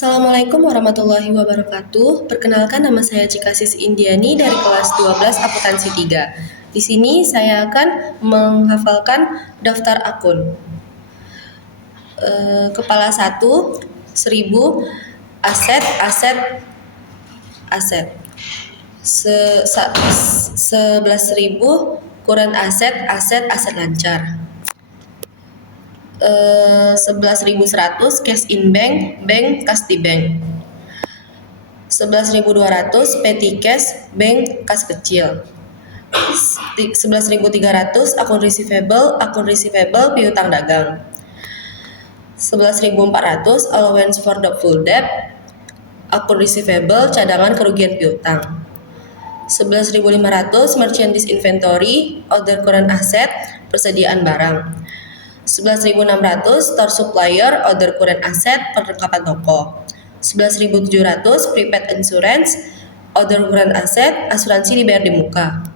Assalamualaikum warahmatullahi wabarakatuh. Perkenalkan, nama saya Cikasis Indiani dari kelas 12 Akuntansi 3. Di sini saya akan menghafalkan daftar akun. Kepala 1, 1000, aset, aset, aset. 11.000, kurang aset, aset, aset lancar. 11.100, cash in bank, bank, kas di bank. 11.200, petty cash, bank, kas kecil. 11.300, akun receivable, piutang dagang. 11.400, allowance for the full debt, akun receivable, cadangan kerugian piutang. 11.500, merchandise inventory, order current asset, persediaan barang. 11.600, store supplier, order current asset, perlengkapan toko. 11.700, prepaid insurance, order current asset, asuransi dibayar di muka.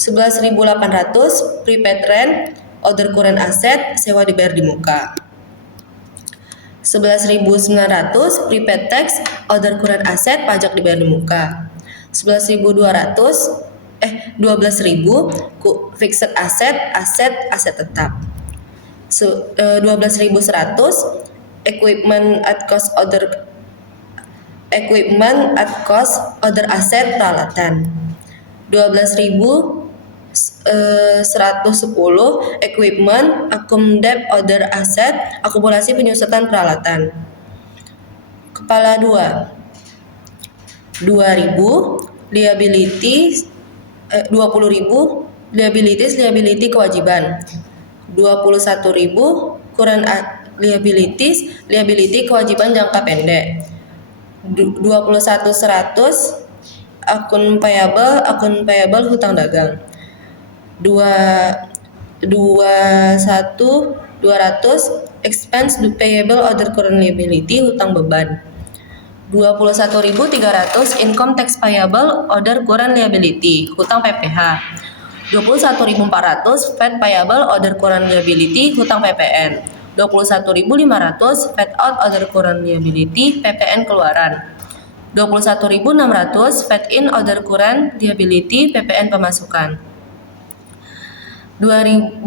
11.800, prepaid rent, order current asset, sewa dibayar di muka. 11.900, prepaid tax, order current asset, pajak dibayar di muka. 12.000, fixed asset, aset tetap. 12.100, equipment at cost, order aset, peralatan. 12.110, equipment, accumulate order aset, akumulasi penyusutan peralatan. Kepala 2, 2.000, liability kewajiban. 21.000, current liability kewajiban jangka pendek. 21.100, akun payable hutang dagang. 200, expense payable order current liability hutang beban. 21.300, income tax payable order current liability hutang PPh. 21.400, VAT payable order current liability hutang PPN. 21.500, VAT out order current liability PPN keluaran. 21.600, VAT in order current liability PPN pemasukan. 22.000,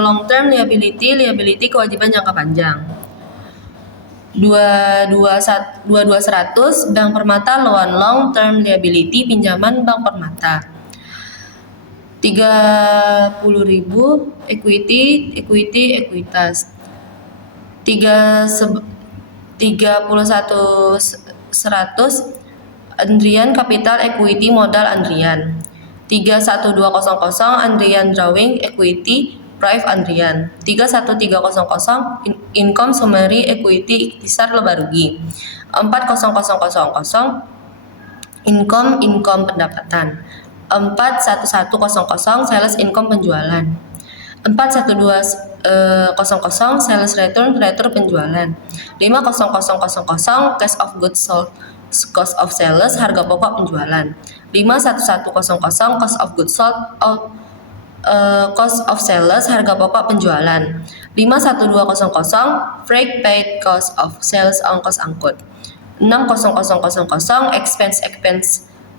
long term liability kewajiban jangka panjang. 22.100, Bank Permata loan long term liability pinjaman Bank Permata. 30.000, ekuitas. 31.100, Andrian capital equity modal Andrian. 31.200, Andrian drawing equity Prive Andrian. 31.300, income summary equity ikhtisar laba rugi. 40.000, income pendapatan. 41.100, sales income penjualan. 41.200, sales return penjualan. 50.000, cost of goods sold, cost of sales, harga pokok penjualan. 51.100, cost of goods sold, cost of sales, harga pokok penjualan. 51.200, freight paid, cost of sales, ongkos angkut. 60.000, expense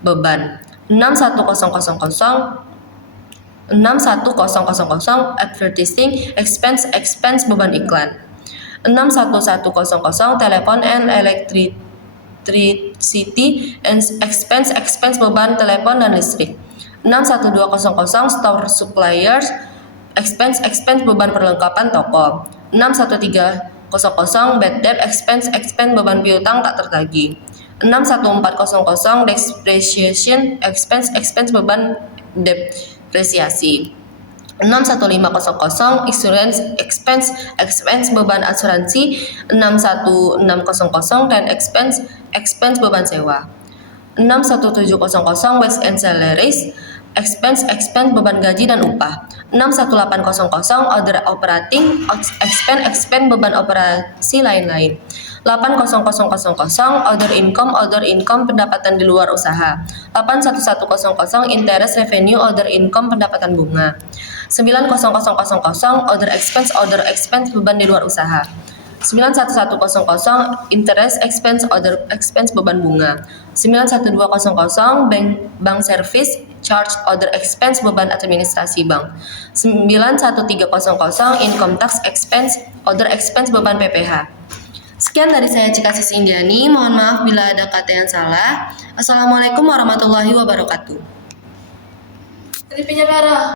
beban. 61.000, advertising expense beban iklan. 61.100, telepon and electricity expense beban telepon dan listrik. 61.200, store suppliers expense beban perlengkapan toko. 61.300, bad debt expense beban piutang tak tertagih. 61.400, depreciation expense beban depresiasi. 61.500, insurance expense beban asuransi. 61.600, rent expense beban sewa. 61.700, wage and salaries expense beban gaji dan upah. 61.800, other operating expense beban operasi lain-lain. 80.000, other income pendapatan di luar usaha. 81.100, interest revenue other income pendapatan bunga. 9.000, other expense beban di luar usaha. 91100 interest expense other expense beban bunga. 91200 bank service charge other expense beban administrasi bank. 91300 income tax expense other expense beban PPh. Sekian dari saya Cika Sis Indiani, mohon maaf bila ada kata yang salah. Assalamualaikum warahmatullahi wabarakatuh.